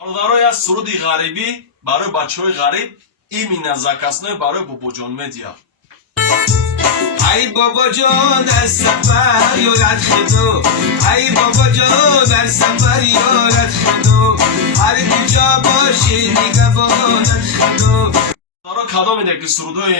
бародарои аз суруди ғарибӣ барои бачаҳои ғариб имина закасной барои бобоҷон медиҳад. ای بابا جان در سفر یارت خدو ای بابا جان در سفر یارت خدو هر کجا باشی نگهبانت خدو даро кадом иде ки сурудои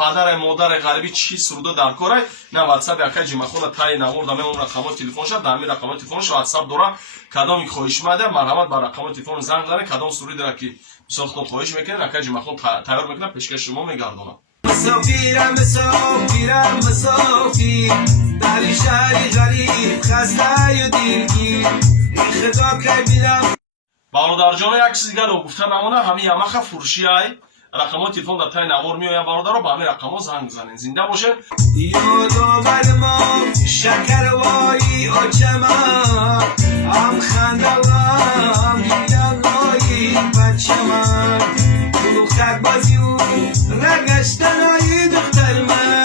падаре модаре ғарибӣ чӣ сурудо дар корай на ватсап яка ҷимахона таи намурда мемон рақамои телефонша дар ҳамин рақамои телефонша ватсап дора кадоми хоҳишмада марҳамат ба рақамои телефон занг зане кадом сурудеро ки сохто хоҳиш мекунед яка ҷимахон тайёр мекунад пешкаши шумо мегардонад. مسافرم مسافرم مسافر در شهری غریب خسته و دلگیر ای خدا که بیرم бародарҷоно як чизи гало гуфта намона ҳамин ямаха фурӯшиай рақамои телефон дар таи навор меояд бародаро ба ҳамин рақамо занг занед зинда бошед. یادآور ما شکروایی آچمن هم خنده و هم گریه‌های بچه من دختر بازی و رگشتنهای دختر من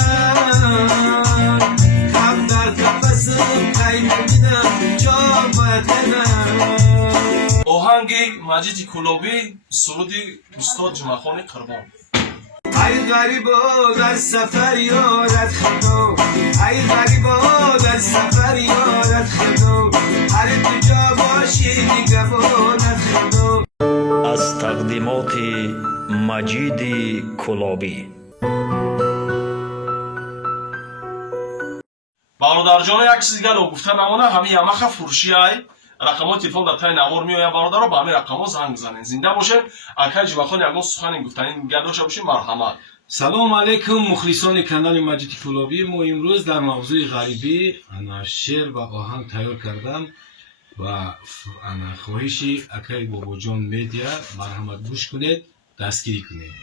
کم در قفسم کی میبینم جا بدنم. оҳанги маҷиди кулобӣ суруди устод ҷумахони қурбон. ای غریبا در سفر یارت خدا ای غریبا در سفر یارت خدا هر کجا باشی نگهبانت خدا. از تقدیمات مجید کلابی. бародарҷоно як чизи гало гуфта намона ҳамин ямаха фурӯшиай рақамои телефон дар таи навор меояд бародаро ба ҳамин рақамо занг занед зинда бошед. акай ҷумахон ягон сухани гуфтанӣ дигар дошта бошед марҳамат. салому алайкум мухлисони канали маҷиди кулобӣ. мо имрӯз дар мавзӯи ғарибӣ шеър ва оҳанг тайёр кардам ва хоҳиши акаи бобоҷон медиа марҳамат гӯш кунед, дастгирӣ кунед.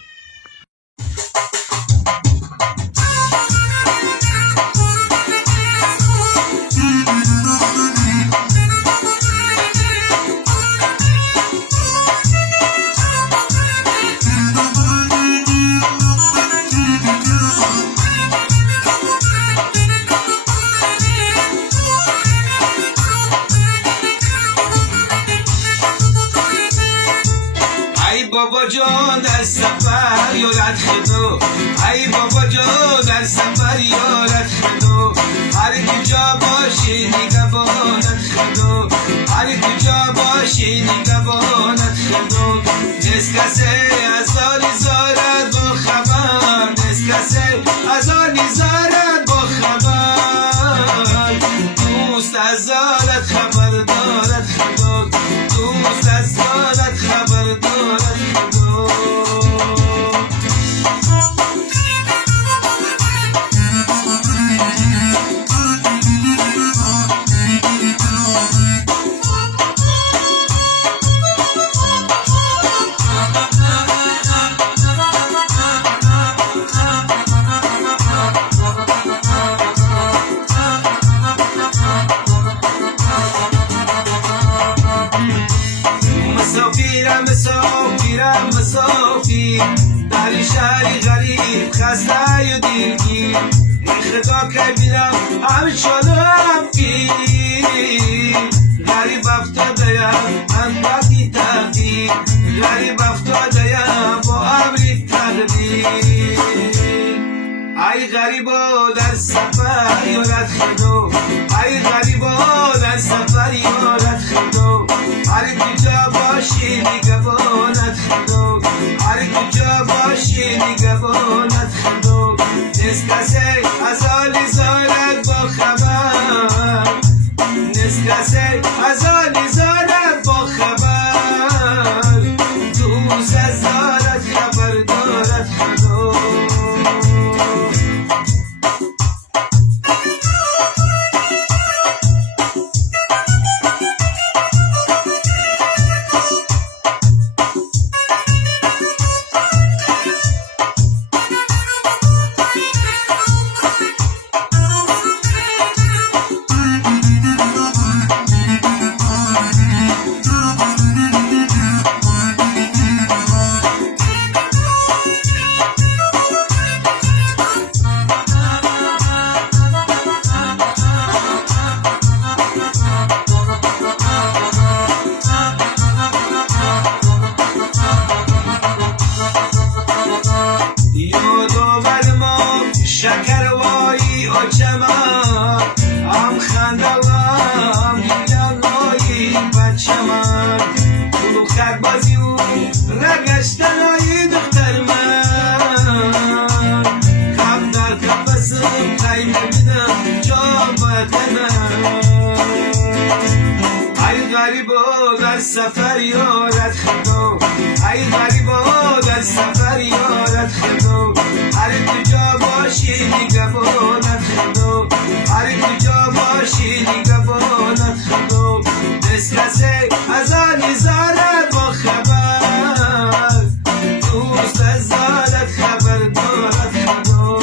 ای بابا جان در سفر یارت خدو ای بابا جان در سفر یارت خدو هر کجا باشی نگهبانت خدو هر کجا باشی نگهبانت خدو نیست کسی از حالی زارت با خبر نیست کسی از حالی زارت با خبر دوست از حالت خبر دارد خدا دوست از حالت خبر دارد خدا. مسافرم مسافرم مسافر در شهری غریب خسته و دلگیر ای خدا که بیرم هم شده هم گیر غریب افتاده‌ام اندکی تقدیر غریب افتاده‌ام با امری تقدیر. ای غریبا در سفر یارت خدا ای غریبا در سفر یارت خدا هر کجا باشی نگهبانت خدا هر کجا باشی نگهبانت خدا نیست کسی از حالی زارت با خبر نیست کسی از حالی زارت با خبر دوست از حالت خبر دارد خدا. رگشتن های دختر من کم در کفسم خیمه بیدم جا بدنم ای غریبا در سفر یارت خدا ای غریبا در سفر یارت خدا هر کجا باشی نگهبانت خدا هر کجا باشی نگهبانت خدا دسترسه از آن زارت با خبر دوست از زارت خبر دارد خدا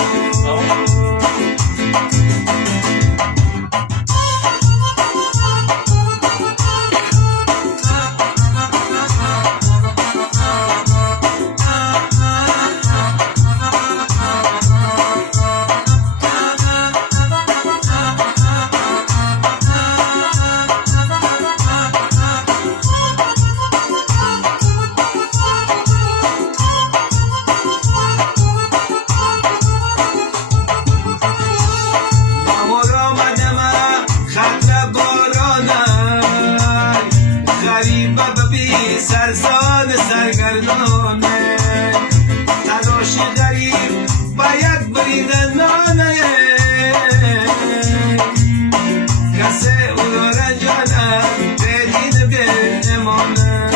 سرزاد سرگردانه تلاش غریب با یک بریدن نانه کسی او را رنجانه بدید بنمانه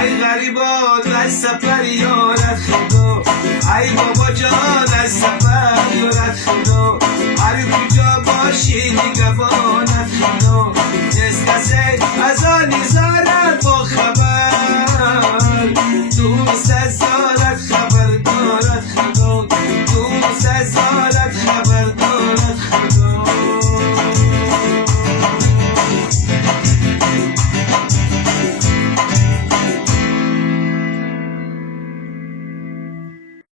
ای غریبا در سفر یارت خدا ای بابا جان در سفر یارت خدا هر کجا باشی نگهبان